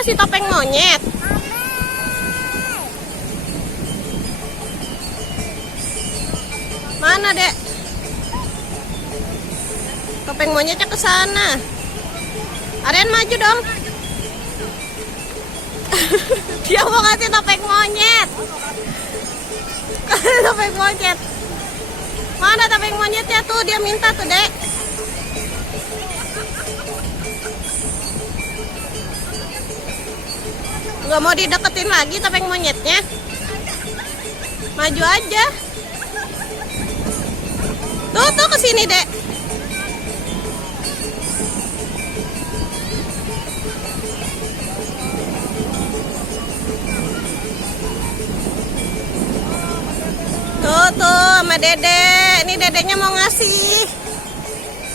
kasih topeng monyet. Mana, Dek? Topeng monyetnya ke sana. Aryan maju dong. Dia mau kasih topeng monyet. Topeng monyet. Mana topeng monyetnya tuh? Dia minta tuh, Dek. Nggak mau dideketin lagi topeng monyetnya. Maju aja. Tuh kesini, Dek. Tuh sama Dede. Ini Dedenya mau ngasih.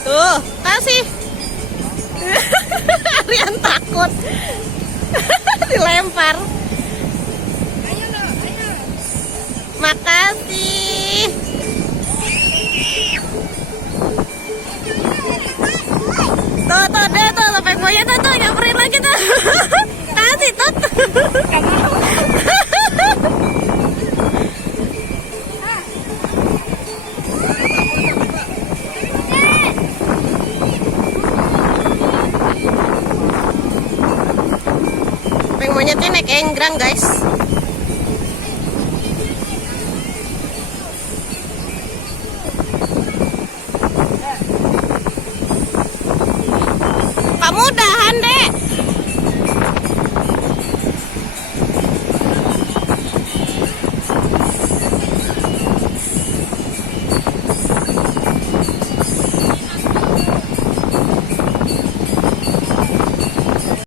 Tuh, kasih. Aryan takut. Dilempar. Makasih. Tuh deh tuh topeng monyet tuh nyamperin lagi tuh. Kasih tuh. Topeng monyetnya naik enggrang, guys.